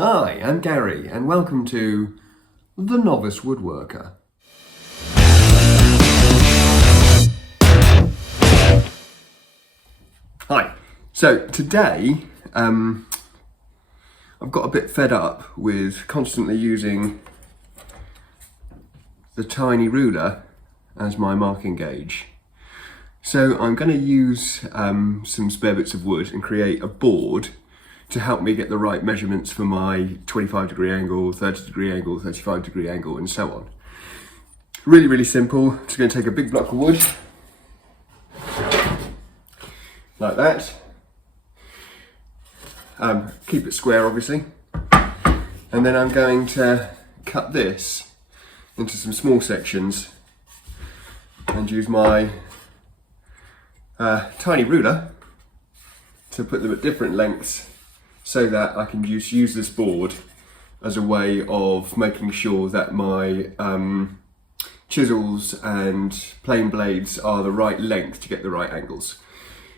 Hi, I'm Gary and welcome to The Novice Woodworker. Hi, so today I've got a bit fed up with constantly using the tiny ruler as my marking gauge. So I'm going to use some spare bits of wood and create a board to help me get the right measurements for my 25-degree angle, 30-degree angle, 35-degree angle, and so on. Really simple. Just going to take a big block of wood, like that. Keep it square, obviously. And then I'm going to cut this into some small sections and use my tiny ruler to put them at different lengths, so that I can use this board as a way of making sure that my chisels and plane blades are the right length to get the right angles.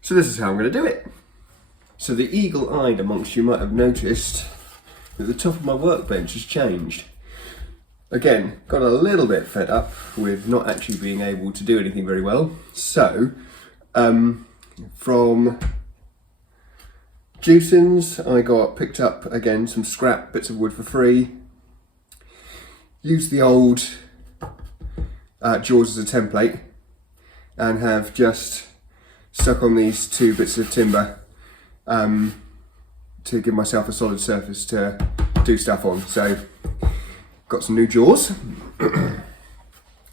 So this is how I'm going to do it. So the eagle-eyed amongst you might have noticed that the top of my workbench has changed. Again, got a little bit fed up with not actually being able to do anything very well. So from Juicins, I picked up again some scrap bits of wood for free. Used the old jaws as a template and have just stuck on these two bits of timber to give myself a solid surface to do stuff on. So got some new jaws.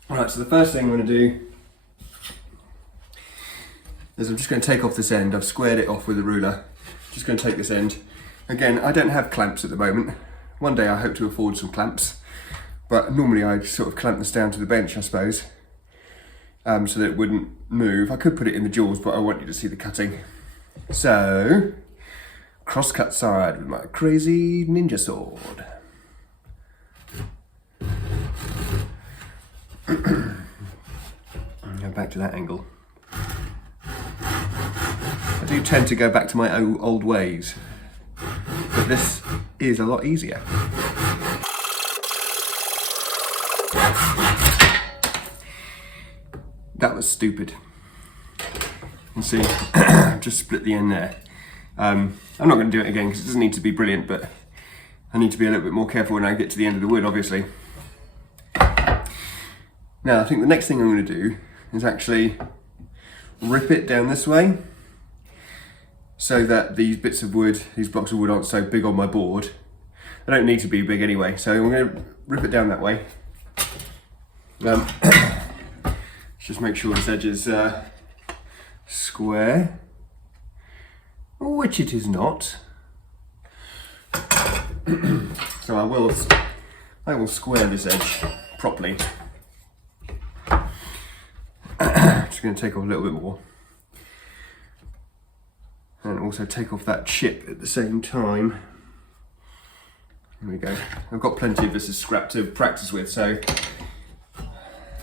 Alright, so the first thing I'm going to do is I'm just going to take off this end. I've squared it off with a ruler. Just going to take this end. Again, I don't have clamps at the moment. One day I hope to afford some clamps, but normally I'd sort of clamp this down to the bench, I suppose, so that it wouldn't move. I could put it in the jaws, but I want you to see the cutting. So, cross-cut side with my crazy ninja sword. Go back to that angle. I do tend to go back to my old ways, but this is a lot easier. That was stupid. You can see, I've just split the end there. I'm not going to do it again because it doesn't need to be brilliant, but I need to be a little bit more careful when I get to the end of the wood, obviously. Now, I think the next thing I'm going to do is actually rip it down this way, so that these bits of wood, these blocks of wood aren't so big on my board. They don't need to be big anyway, so I'm going to rip it down that way. Let's just make sure this edge is square, which it is not. So I will square this edge properly. Just going to take off a little bit more. And also take off that chip at the same time. There we go. I've got plenty of this as scrap to practice with, so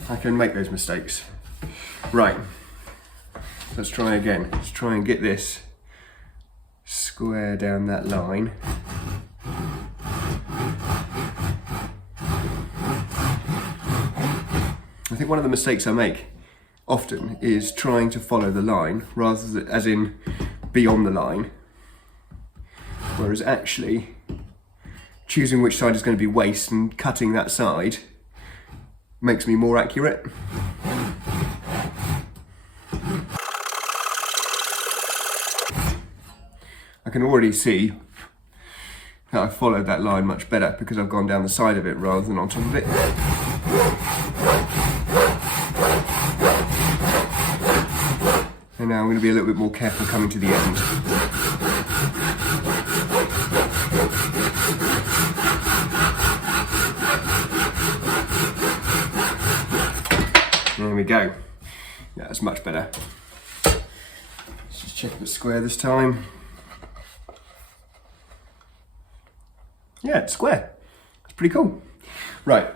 I can make those mistakes. Right, let's try again. Let's try and get this square down that line. I think one of the mistakes I make often is trying to follow the line rather than, as in, beyond the line, whereas actually choosing which side is going to be waste and cutting that side makes me more accurate. I can already see that I've followed that line much better because I've gone down the side of it rather than on top of it. And now I'm going to be a little bit more careful coming to the end. There we go. Yeah, that's much better. Let's just check if it's square this time. Yeah, it's square. It's pretty cool. Right.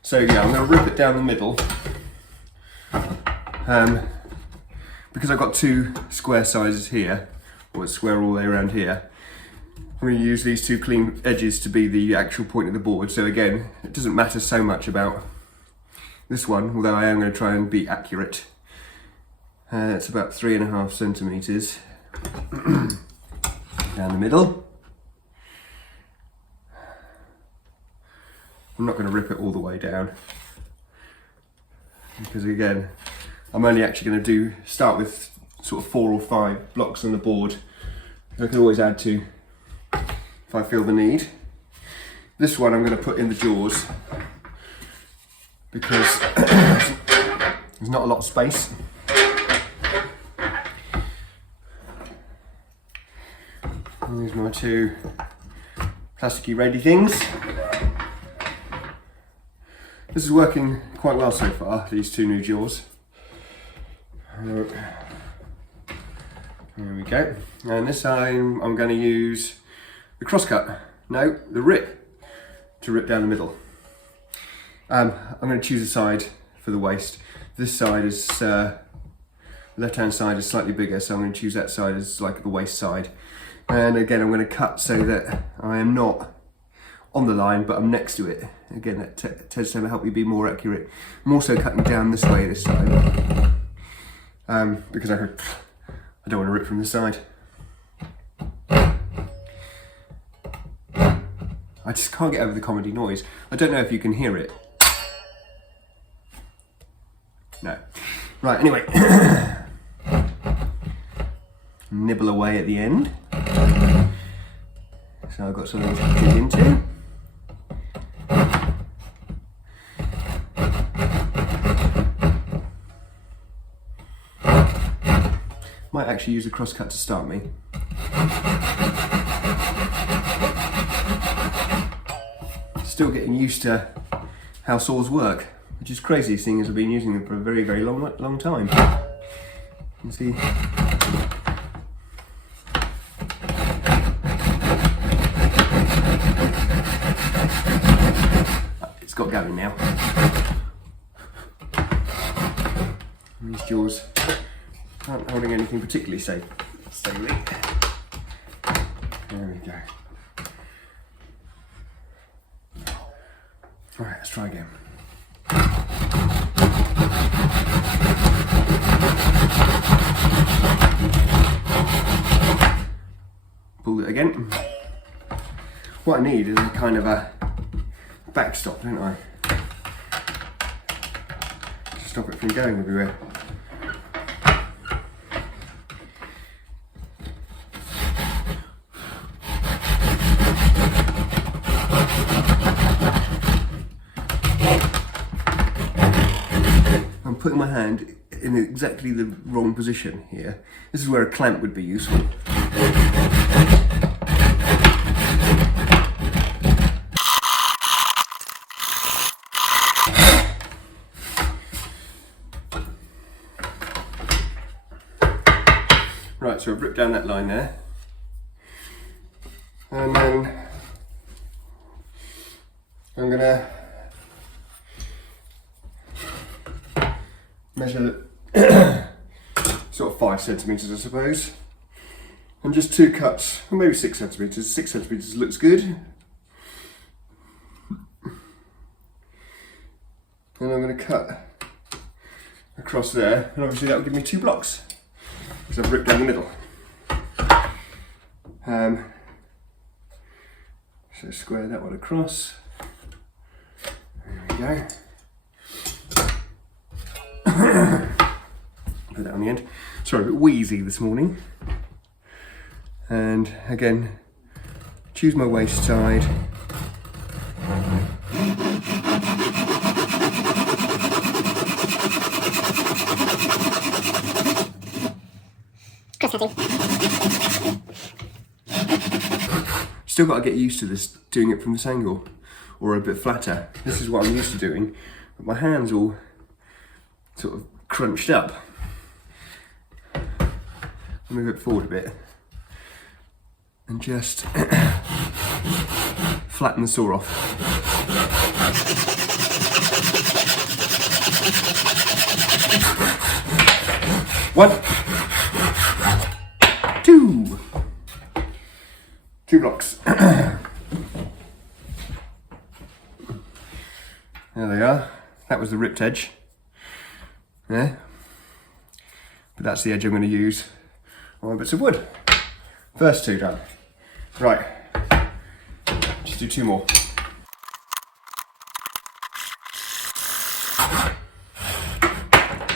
So yeah, I'm going to rip it down the middle. Because I've got two square sizes here, or it's square all the way around here, I'm going to use these two clean edges to be the actual point of the board. So again, it doesn't matter so much about this one, although I am going to try and be accurate. It's about 3.5 centimetres down the middle. I'm not going to rip it all the way down, because again, I'm only actually going to start with sort of 4 or 5 blocks on the board. I can always add to if I feel the need. This one I'm going to put in the jaws because there's not a lot of space. And these are my two plasticky ready things. This is working quite well so far, these two new jaws. There we go. And this time I'm going to use the crosscut, no, the rip, to rip down the middle. I'm going to choose a side for the waist. This side is, left-hand side is slightly bigger, so I'm going to choose that side as like the waist side. And again, I'm going to cut so that I am not on the line, but I'm next to it. Again, that tends to help you be more accurate. I'm also cutting down this way this time, because I don't want to rip from the side. I just can't get over the comedy noise. I don't know if you can hear it. No. Right, anyway. Nibble away at the end. So I've got something to dig into. Might actually use a crosscut to start me. Still getting used to how saws work, which is crazy, seeing as I've been using them for a very, very long time. You can see. It's got going now. And these jaws aren't holding anything particularly safe. There we go. Alright, let's try again. Pull it again. What I need is a kind of a backstop, don't I? To stop it from going everywhere. Putting my hand in exactly the wrong position here. This is where a clamp would be useful. Right, so I've ripped down that line there. And then I'm gonna measure sort of 5 centimetres, I suppose, and just 2 cuts, or maybe 6 centimetres. 6 centimetres looks good. And I'm going to cut across there, and obviously that will give me 2 blocks because I've ripped down the middle. So square that one across. There we go. Put that on the end. Sorry, a bit wheezy this morning. And again, choose my waist side. Still got to get used to this, doing it from this angle, or a bit flatter. This is what I'm used to doing, but my hands all sort of crunched up. Move it forward a bit and just flatten the saw off. 1, 2. 2 blocks. There they are. That was the ripped edge. Yeah. But that's the edge I'm going to use on my bits of wood. First 2 done. Right. Just do 2 more.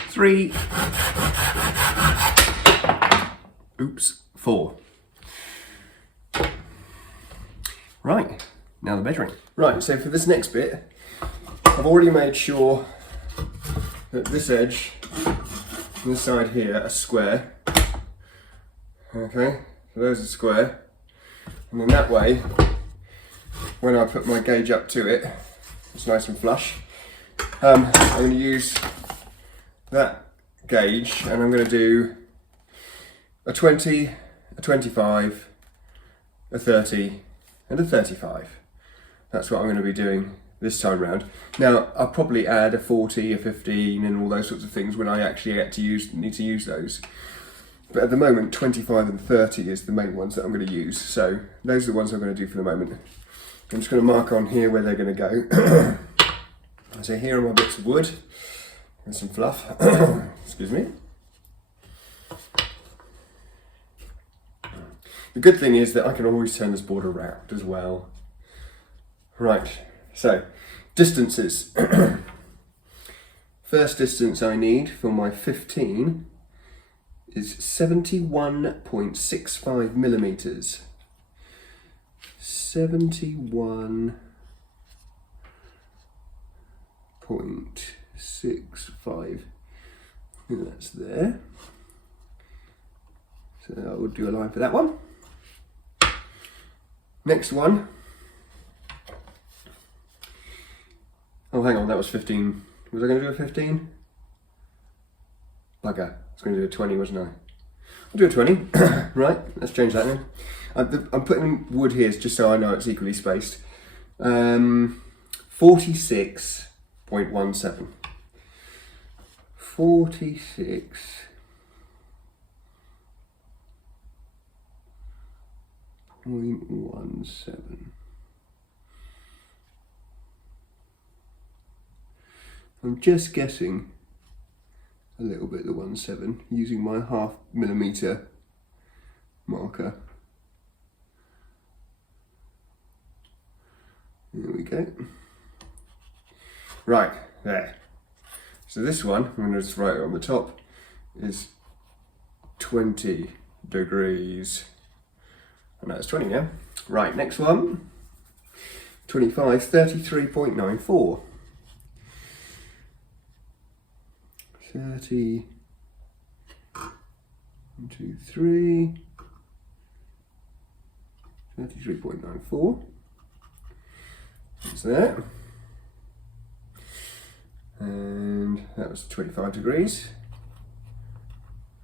Three. Oops. 4. Right. Now the measuring. Right. So for this next bit, I've already made sure that this edge and this side here are square. Okay. So there's a square. And then that way, when I put my gauge up to it, it's nice and flush. I'm going to use that gauge and I'm going to do a 20, a 25, a 30 and a 35. That's what I'm going to be doing this time round. Now I'll probably add a 40, a 15 and all those sorts of things when I actually need to use those. But at the moment 25 and 30 is the main ones that I'm going to use. So those are the ones I'm going to do for the moment. I'm just going to mark on here where they're going to go. So here are my bits of wood and some fluff. Excuse me. The good thing is that I can always turn this board around as well. Right, so distances. First distance I need for my 15 is 71.65 millimeters. 71.65. And that's there. So I will do a line for that one. Next one. Oh, hang on, that was 15. Was I going to do a 15? Bugger. I was going to do a 20, wasn't I? I'll do a 20. Right, let's change that now. I'm putting wood here just so I know it's equally spaced. 46.17. 46.17. I'm just guessing a little bit the 1/7 using my 0.5 millimeter marker. There we go. Right, there. So this one, I'm going to just write it on the top, is 20 degrees. And that's 20 now. Right, next one. 25, 33.94. 30, 1, 2, 3, 33.94. That's that. And that was 25 degrees.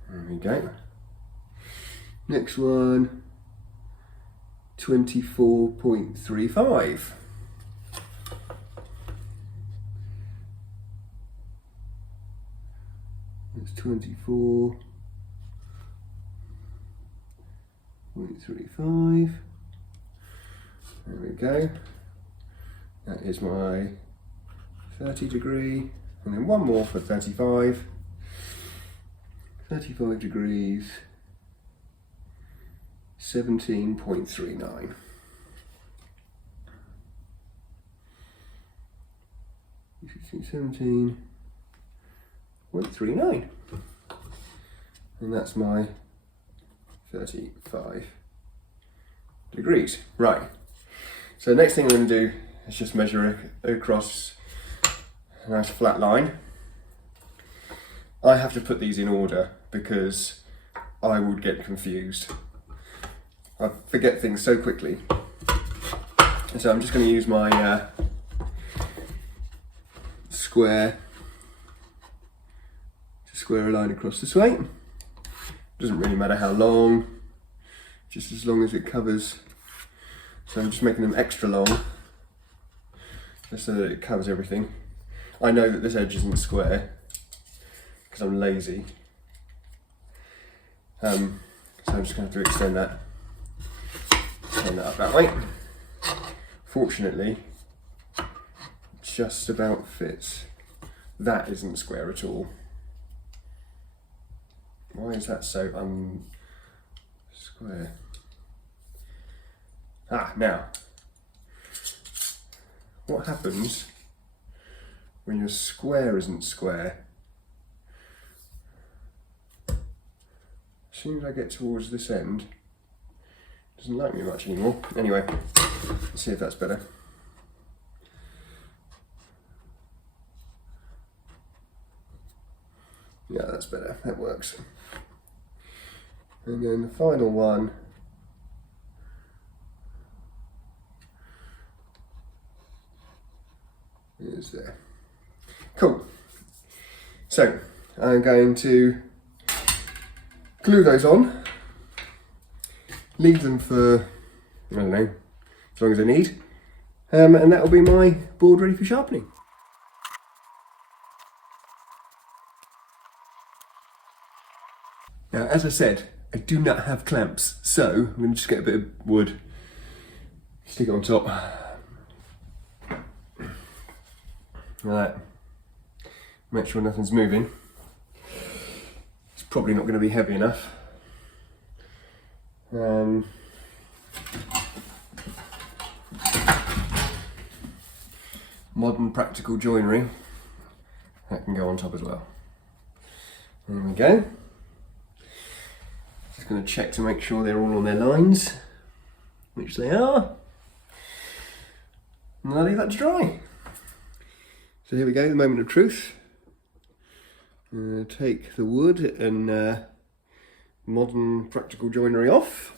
There we go. Next one, 24.35. That's 24.35. There we go. That is my 30 degree, and then one more for 35. 35 degrees, 17.39. You should see 17.39. And that's my 35 degrees. Right. So the next thing I'm going to do is just measure across a nice flat line. I have to put these in order because I would get confused. I forget things so quickly. And so I'm just going to use my square to square a line across this way. Doesn't really matter how long, just as long as it covers. So I'm just making them extra long, just so that it covers everything. I know that this edge isn't square because I'm lazy. So I'm just going to have to extend that. Turn that up that way. Fortunately, just about fits. That isn't square at all. Why is that so square? Ah, now, what happens when your square isn't square? As soon as I get towards this end, it doesn't like me much anymore. Anyway, let's see if that's better. Yeah, that's better, that works. And then the final one is there. Cool. So, I'm going to glue those on, leave them for, I don't know, as long as I need, and that will be my board ready for sharpening. Now, as I said, I do not have clamps, so I'm going to just get a bit of wood, stick it on top. Right, make sure nothing's moving. It's probably not going to be heavy enough. Modern practical joinery, that can go on top as well. There we go. Just going to check to make sure they're all on their lines, which they are, and I'll leave that to dry. So here we go, the moment of truth. Take the wood and modern practical joinery off.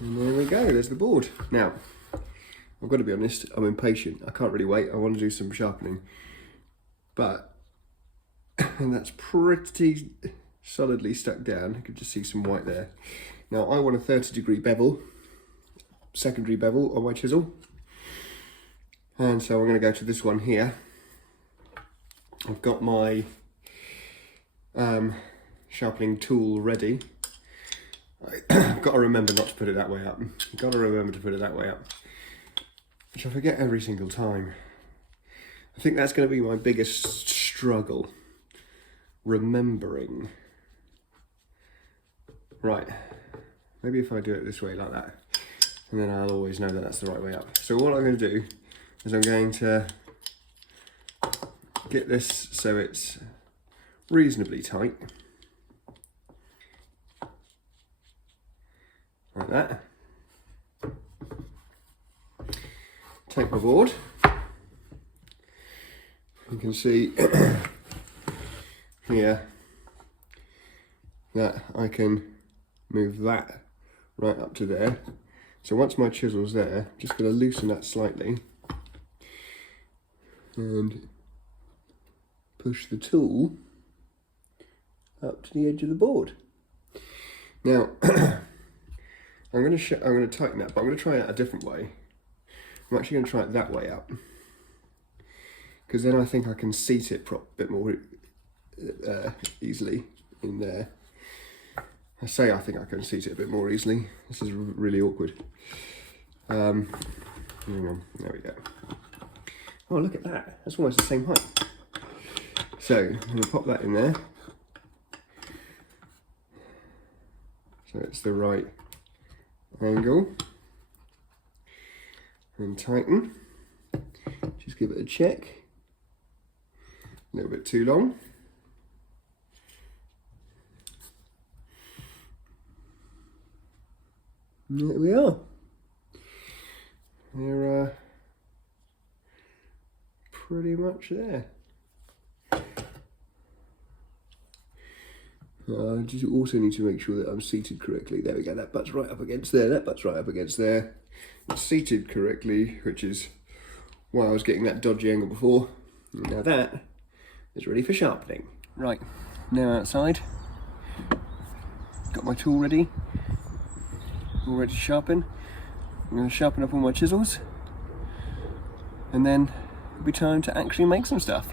And there we go, there's the board. Now, I've got to be honest, I'm impatient. I can't really wait, I want to do some sharpening. But, and that's pretty solidly stuck down. You can just see some white there. Now, I want a 30-degree bevel, secondary bevel on my chisel. And so I'm going to go to this one here. I've got my sharpening tool ready. I've got to remember not to put it that way up. I've got to remember to put it that way up, which I forget every single time. I think that's going to be my biggest struggle, remembering. Right, maybe if I do it this way like that, and then I'll always know that that's the right way up. So what I'm going to do is I'm going to get this so it's reasonably tight, like that. Take my board, you can see here that I can move that right up to there. So once my chisel's there, I'm just going to loosen that slightly and push the tool up to the edge of the board. Now, I'm going to tighten that, but I'm going to try it a different way. I'm actually going to try it that way up, because then I think I can seat it a bit more easily in there. I say I think I can seat it a bit more easily. This is really awkward. Hang on, there we go. Oh, look at that. That's almost the same height. So, I'm going to pop that in there. So it's the right angle. And tighten. Just give it a check. A little bit too long. And there we are. They're pretty much there. I just also need to make sure that I'm seated correctly. There we go, that butt's right up against there, that butt's right up against there. It's seated correctly, which is why I was getting that dodgy angle before. Now that is ready for sharpening. Right, now outside. Got my tool ready. All ready to sharpen. I'm going to sharpen up all my chisels. And then it'll be time to actually make some stuff.